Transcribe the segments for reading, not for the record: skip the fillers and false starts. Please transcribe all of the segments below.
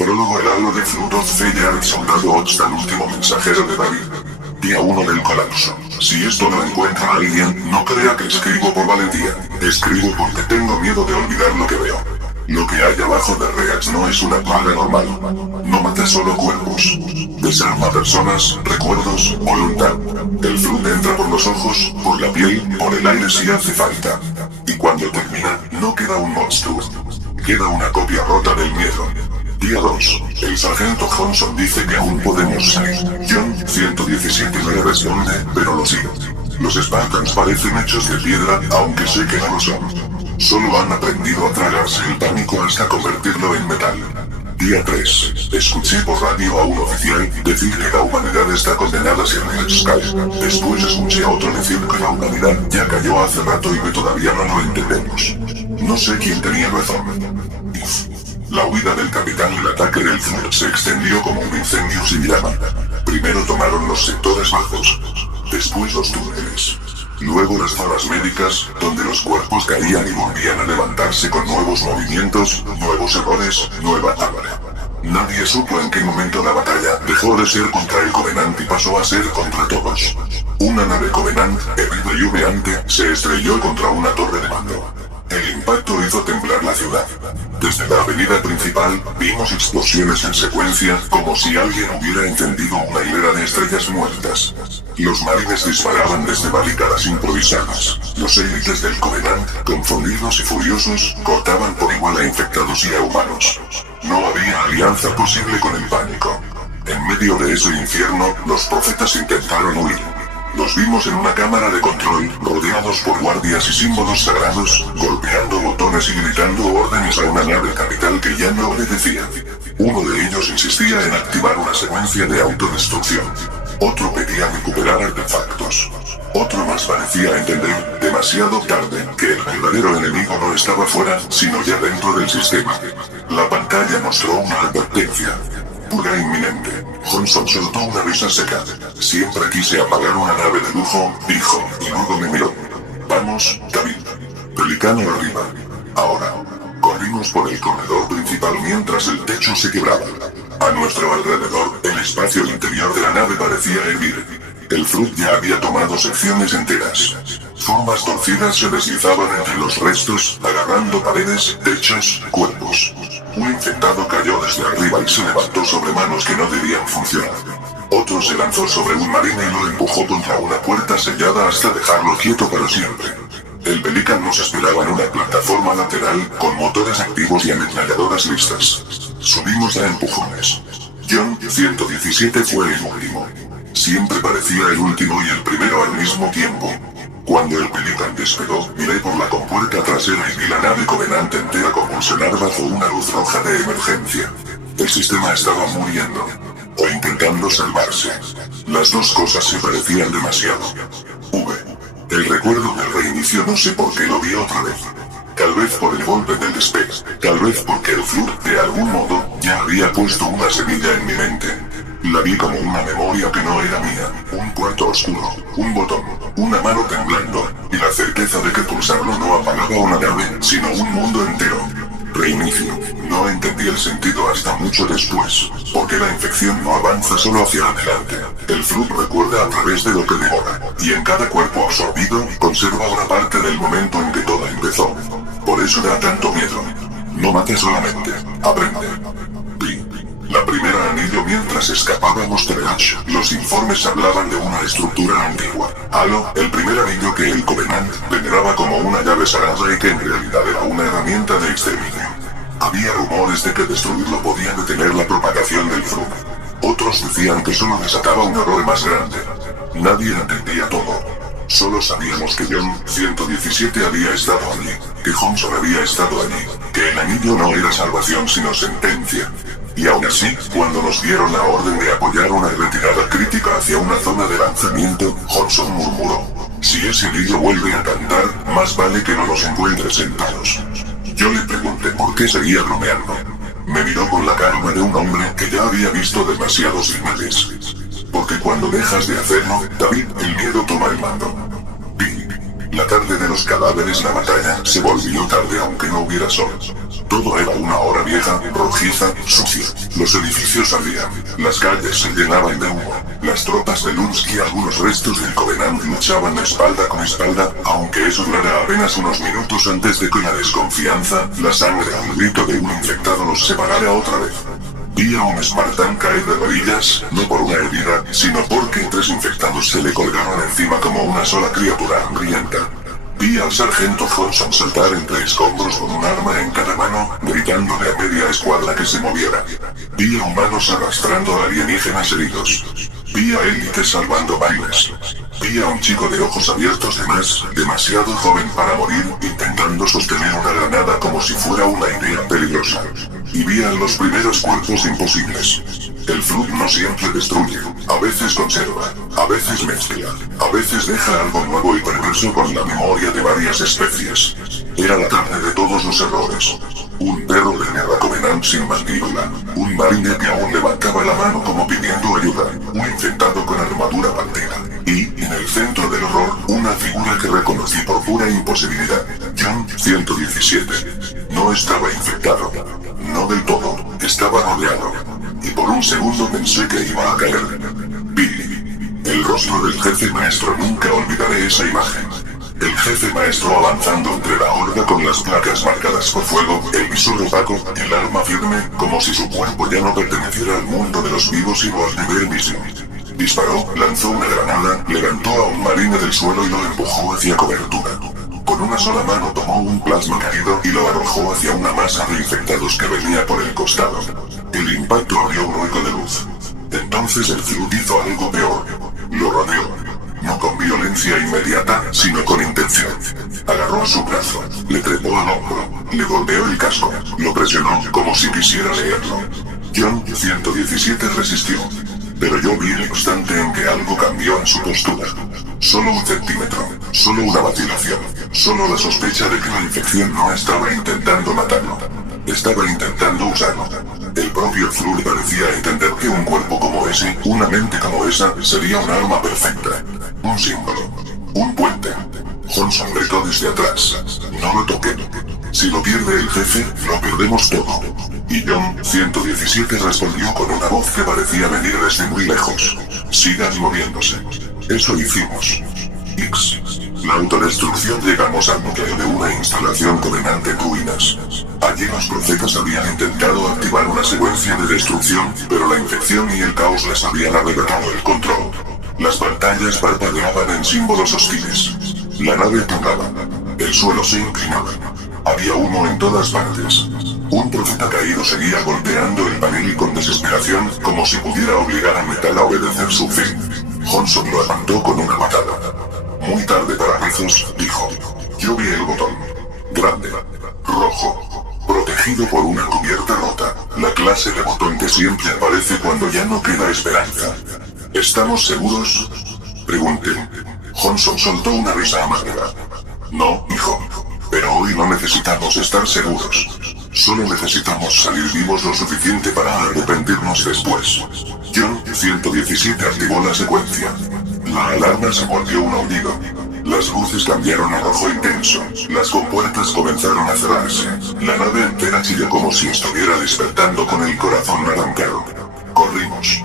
Prólogo. El halo de Flood Feyard, soldado Oxta, el último mensajero de David. Día 1 del colapso. Si esto lo encuentra alguien, no crea que escribo por valentía. Escribo porque tengo miedo de olvidar lo que veo. Lo que hay abajo de Reach no es una plaga normal. No mata solo cuerpos. Desarma personas, recuerdos, voluntad. El Flood entra por los ojos, por la piel, por el aire si hace falta. Y cuando termina, no queda un monstruo. Queda una copia rota del miedo. Día 2. El sargento Johnson dice que aún podemos salir. John 117 no eres dónde, pero lo sigo. Los Spartans parecen hechos de piedra, aunque sé que no lo son. Solo han aprendido a tragarse el pánico hasta convertirlo en metal. Día 3. Escuché por radio a un oficial decir que la humanidad está condenada si Reach cae. Después escuché a otro decir que la humanidad ya cayó hace rato y que todavía no lo entendemos. No sé quién tenía razón. La huida del capitán y el ataque del Flood se extendió como un incendio sin llama. Primero tomaron los sectores bajos, después los túneles, luego las zonas médicas, donde los cuerpos caían y volvían a levantarse con nuevos movimientos, nuevos errores, nueva hambre. Nadie supo en qué momento la batalla dejó de ser contra el Covenant y pasó a ser contra todos. Una nave Covenant, herida y humeante, se estrelló contra una torre de mando. El impacto hizo temblar la ciudad. Desde la avenida principal, vimos explosiones en secuencia, como si alguien hubiera encendido una hilera de estrellas muertas. Los marines disparaban desde barricadas improvisadas. Los élites del Covenant, confundidos y furiosos, cortaban por igual a infectados y a humanos. No había alianza posible con el pánico. En medio de ese infierno, los profetas intentaron huir. Los vimos en una cámara de control, rodeados por guardias y símbolos sagrados, golpeando botones y gritando órdenes a una nave capital que ya no obedecía. Uno de ellos insistía en activar una secuencia de autodestrucción. Otro pedía recuperar artefactos. Otro más parecía entender, demasiado tarde, que el verdadero enemigo no estaba fuera, sino ya dentro del sistema. La pantalla mostró una advertencia. Purga inminente. Johnson soltó una risa seca. Siempre quise apagar una nave de lujo, dijo, y luego me miró. Vamos, David. Pelicano arriba. Ahora. Corrimos por el corredor principal mientras el techo se quebraba. A nuestro alrededor, el espacio interior de la nave parecía hervir. El Flood ya había tomado secciones enteras. Formas torcidas se deslizaban entre los restos, agarrando paredes, techos, cuerpos. Un infectado cayó desde arriba y se levantó sobre manos que no debían funcionar. Otro se lanzó sobre un marine y lo empujó contra una puerta sellada hasta dejarlo quieto para siempre. El Pelican nos esperaba en una plataforma lateral con motores activos y ametralladoras listas. Subimos a empujones. John 117 fue el último. Siempre parecía el último y el primero al mismo tiempo. Cuando el Pelican despegó, miré por la compuerta trasera y vi la nave Covenant entera convulsionar bajo una luz roja de emergencia. El sistema estaba muriendo, o intentando salvarse. Las dos cosas se parecían demasiado. El recuerdo del reinicio no sé por qué lo vi otra vez. Tal vez por el golpe del despegue, tal vez porque el Flood, de algún modo, ya había puesto una semilla en mi mente. La vi como una memoria que no era mía, un cuarto oscuro, un botón, una mano temblando, y la certeza de que pulsarlo no apagaba una nave, sino un mundo entero. Reinicio. No entendí el sentido hasta mucho después, porque la infección no avanza solo hacia adelante. El Flood recuerda a través de lo que devora, y en cada cuerpo absorbido, conserva una parte del momento en que todo empezó. Por eso da tanto miedo. No mate solamente, aprende. Vi. La primera anillo mientras escapábamos de Reach, los informes hablaban de una estructura antigua. Halo, el primer anillo que el Covenant veneraba como una llave sagrada y que en realidad era una herramienta de exterminio. Había rumores de que destruirlo podía detener la propagación del Flood. Otros decían que solo desataba un error más grande. Nadie entendía todo. Solo sabíamos que John 117 había estado allí, que Johnson había estado allí, que el anillo no era salvación sino sentencia. Y aún así, cuando nos dieron la orden de apoyar una retirada crítica hacia una zona de lanzamiento, Johnson murmuró: si ese anillo vuelve a cantar, más vale que no nos encuentre sentados. Yo le pregunté por qué seguía bromeando. Me miró con la calma de un hombre que ya había visto demasiados finales. Porque cuando dejas de hacerlo, David, el miedo toma el mando. Vi. La tarde de los cadáveres, la batalla se volvió tarde aunque no hubiera sol. Todo era una hora vieja, rojiza, sucia. Los edificios ardían. Las calles se llenaban de humo. Las tropas de Lunsky y algunos restos del Covenant luchaban espalda con espalda, aunque eso durara apenas unos minutos antes de que la desconfianza, la sangre al grito de un infectado los separara otra vez. Vi a un espartán caer de rodillas, no por una herida, sino porque 3 infectados se le colgaron encima como una sola criatura hambrienta. Vi al sargento Johnson saltar entre escombros con un arma en cada mano, gritándole a media escuadra que se moviera. Vi a humanos arrastrando a alienígenas heridos. Vi a élites salvando bailes. Vi a un chico de ojos abiertos demasiado joven para morir, intentando sostener una granada como si fuera una idea peligrosa. Y vi a los primeros cuerpos imposibles. El Flood no siempre destruye, a veces conserva, a veces mezcla, a veces deja algo nuevo y perverso con la memoria de varias especies. Era la tarde de todos los errores. Un perro de guerra Covenant sin mandíbula, un marine que aún levantaba la mano como pidiendo ayuda, un infectado con armadura pantera, y, en el centro del horror, una figura que reconocí por pura imposibilidad, John 117. No estaba infectado, no del todo, estaba rodeado. Y por un segundo pensé que iba a caer. Vi el rostro del jefe maestro, nunca olvidaré esa imagen. El jefe maestro avanzando entre la horda con las placas marcadas por fuego, el visor opaco, el arma firme, como si su cuerpo ya no perteneciera al mundo de los vivos sino al de él mismo. Disparó, lanzó una granada, levantó a un marine del suelo y lo empujó hacia cobertura. Con una sola mano tomó un plasma caído y lo arrojó hacia una masa de infectados que venía por el costado. El impacto abrió un hueco de luz. Entonces el Flood hizo algo peor. Lo rodeó. No con violencia inmediata, sino con intención. Agarró a su brazo, le trepó al hombro, le golpeó el casco, lo presionó como si quisiera leerlo. John 117 resistió. Pero yo vi el instante en que algo cambió en su postura. Solo un centímetro, solo una vacilación, solo la sospecha de que la infección no estaba intentando matarlo. Estaba intentando usarlo. El propio Flood parecía entender que un cuerpo como ese, una mente como esa, sería un arma perfecta. Un símbolo. Un puente. Johnson gritó desde atrás. No lo toquen. Si lo pierde el jefe, lo perdemos todo. Y John 117 respondió con una voz que parecía venir desde muy lejos. Sigan moviéndose. Eso hicimos. X. La autodestrucción. Llegamos al núcleo de una instalación Covenant en ruinas. Allí los profetas habían intentado activar una secuencia de destrucción, pero la infección y el caos les habían arrebatado el control. Las pantallas parpadeaban en símbolos hostiles. La nave temblaba. El suelo se inclinaba. Había humo en todas partes. Un profeta caído seguía golpeando el panel y con desesperación, como si pudiera obligar al metal a obedecer su fin. Johnson lo levantó con una patada. Muy tarde para rizos, dijo. Yo vi el botón. Grande. Rojo. Protegido por una cubierta rota. La clase de botón que siempre aparece cuando ya no queda esperanza. ¿Estamos seguros? Pregunté. Johnson soltó una risa amarga. No, hijo. Pero hoy no necesitamos estar seguros. Solo necesitamos salir vivos lo suficiente para arrepentirnos después. John 117 activó la secuencia. La alarma se volvió un aullido. Las luces cambiaron a rojo intenso. Las compuertas comenzaron a cerrarse. La nave entera chilló como si estuviera despertando con el corazón arrancado. Corrimos.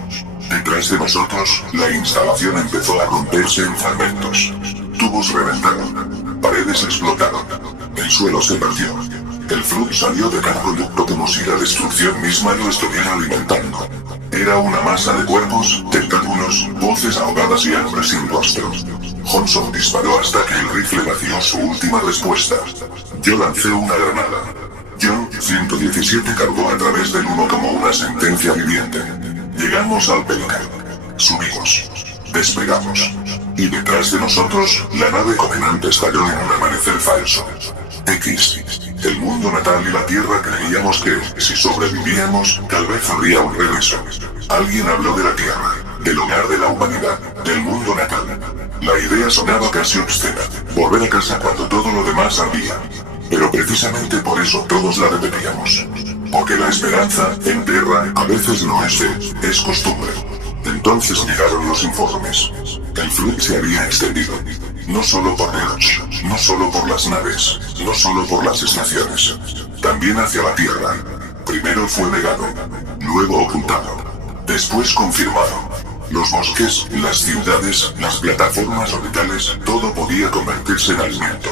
Detrás de nosotros, la instalación empezó a romperse en fragmentos. Tubos reventaron. Paredes explotaron. El suelo se partió. El Flood salió de cada producto como si la destrucción misma lo estuviera alimentando. Era una masa de cuerpos, tentáculos, voces ahogadas y hambre sin rostro. Johnson disparó hasta que el rifle vació su última respuesta. Yo lancé una granada. John 117 cargó a través del humo como una sentencia viviente. Llegamos al Pelican. Subimos. Despegamos. Y detrás de nosotros, la nave Covenant estalló en un amanecer falso. X. El mundo natal y la Tierra creíamos que, si sobrevivíamos, tal vez habría un regreso. Alguien habló de la Tierra, del hogar de la humanidad, del mundo natal. La idea sonaba casi obscena, volver a casa cuando todo lo demás ardía. Pero precisamente por eso todos la repetíamos. Porque la esperanza, en Tierra, a veces no es fe, es costumbre. Entonces llegaron los informes. El Flood se había extendido. No solo por Delos, no solo por las naves, no solo por las estaciones. también hacia la Tierra. Primero fue negado, luego ocultado, después confirmado. Los bosques, las ciudades, las plataformas orbitales, todo podía convertirse en alimento.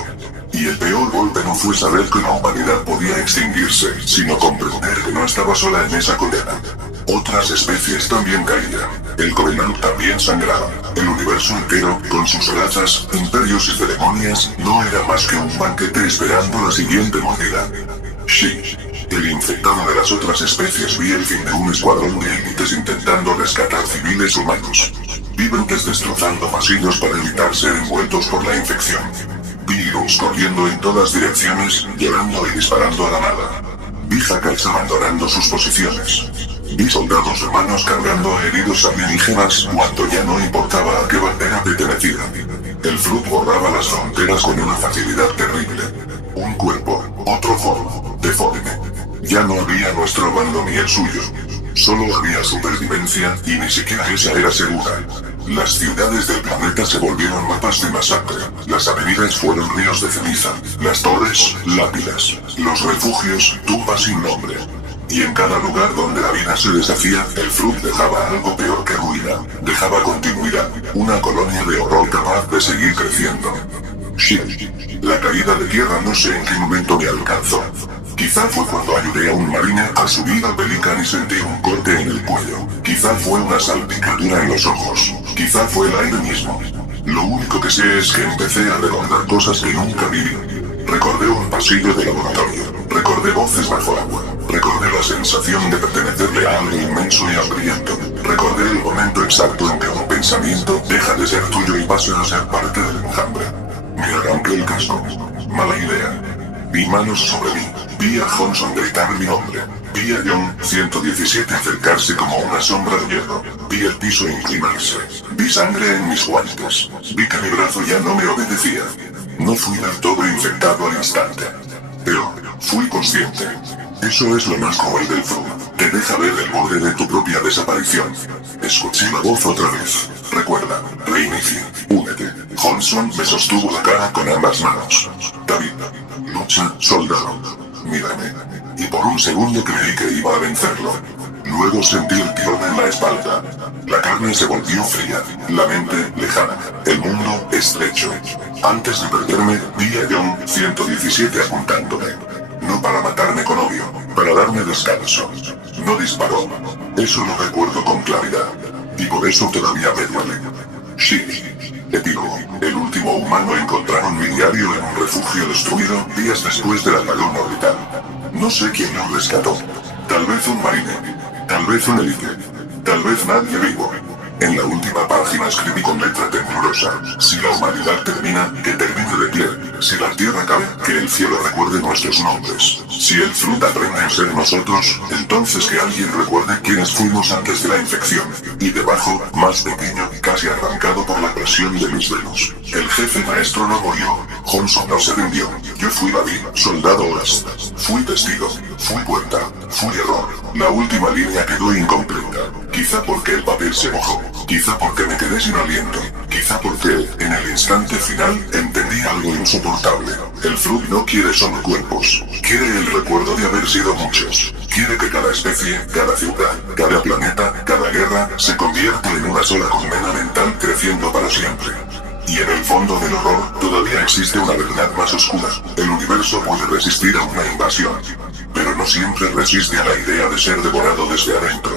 Y el peor golpe no fue saber que la humanidad podía extinguirse, sino comprender que no estaba sola en esa condena. Otras especies también caían. El Covenant también sangraba. El universo entero, con sus razas, imperios y ceremonias, no era más que un banquete esperando la siguiente mordida. Sí. El infectado de las otras especies vio el fin de un escuadrón de élites intentando rescatar civiles humanos. Vi brutes destrozando pasillos para evitar ser envueltos por la infección. Virus corriendo en todas direcciones, llorando y disparando a la nada. Vi hackers abandonando sus posiciones. Vi soldados humanos cargando a heridos alienígenas cuando ya no importaba a qué bandera pertenecían. El Flood borraba las fronteras con una facilidad terrible. Un cuerpo, otro forma, deforme. Ya no había nuestro bando ni el suyo. Solo había supervivencia y ni siquiera esa era segura. Las ciudades del planeta se volvieron mapas de masacre. Las avenidas fueron ríos de ceniza. Las torres, lápidas. Los refugios, tumbas sin nombre. Y en cada lugar donde la vida se deshacía, el Flood dejaba algo peor que ruina. Dejaba continuidad. Una colonia de horror capaz de seguir creciendo. Sí. La caída de tierra no sé en qué momento me alcanzó. Quizá fue cuando ayudé a un marine a subir al Pelican y sentí un corte en el cuello. Quizá fue una salpicadura en los ojos. Quizá fue el aire mismo. Lo único que sé es que empecé a recordar cosas que nunca viví. Recordé un pasillo de laboratorio. Recordé voces bajo agua. Recordé la sensación de pertenecerle a algo inmenso y hambriento. Recordé el momento exacto en que un pensamiento deja de ser tuyo y pasa a ser parte del enjambre. Me arranqué el casco. Mala idea. Vi manos sobre mí. Vi a Johnson gritar mi nombre. Vi a John 117 acercarse como una sombra de hierro. Vi el piso inclinarse. Vi sangre en mis guantes. Vi que mi brazo ya no me obedecía. No fui del todo infectado al instante. Pero fui consciente. Eso es lo más cruel del Flood. Te deja ver el borde de tu propia desaparición. Escuché la voz otra vez. Recuerda, reinicia, únete. Johnson me sostuvo la cara con ambas manos. David, lucha, soldado. Mírame. Y por un segundo creí que iba a vencerlo. Luego sentí el tirón en la espalda. La carne se volvió fría, la mente lejana, el mundo estrecho. Antes de perderme, vi a John 117 apuntándome. No para matarme con odio, para darme descanso. No disparó. Eso lo recuerdo con claridad. Y por eso todavía me duele. Sí. Epílogo. El último humano encontraron mi diario en un refugio destruido días después del apagón orbital. No sé quién lo rescató. Tal vez un marine. Tal vez un élite. Tal vez nadie vivo. En la última página escribí con letra temblorosa: si la humanidad termina, que termine de pie. Si la tierra cae, que el cielo recuerde nuestros nombres. Si el Flood aprende a ser nosotros, entonces que alguien recuerde quiénes fuimos antes de la infección. Y debajo, más pequeño, casi arrancado por la presión de mis dedos: el jefe maestro no murió. Johnson no se rindió. Yo fui David, soldado Oras. Fui testigo. Fui puerta. Fui error. La última línea quedó incompleta. Quizá porque el papel se mojó. Quizá porque me quedé sin aliento. Quizá porque, en el instante final, entendí algo insoportable. El Flood no quiere solo cuerpos. Quiere el recuerdo de haber sido muchos. Quiere que cada especie, cada ciudad, cada planeta, cada guerra, se convierta en una sola colmena mental creciendo para siempre. Y en el fondo del horror, todavía existe una verdad más oscura. El universo puede resistir a una invasión. Pero no siempre resiste a la idea de ser devorado desde adentro.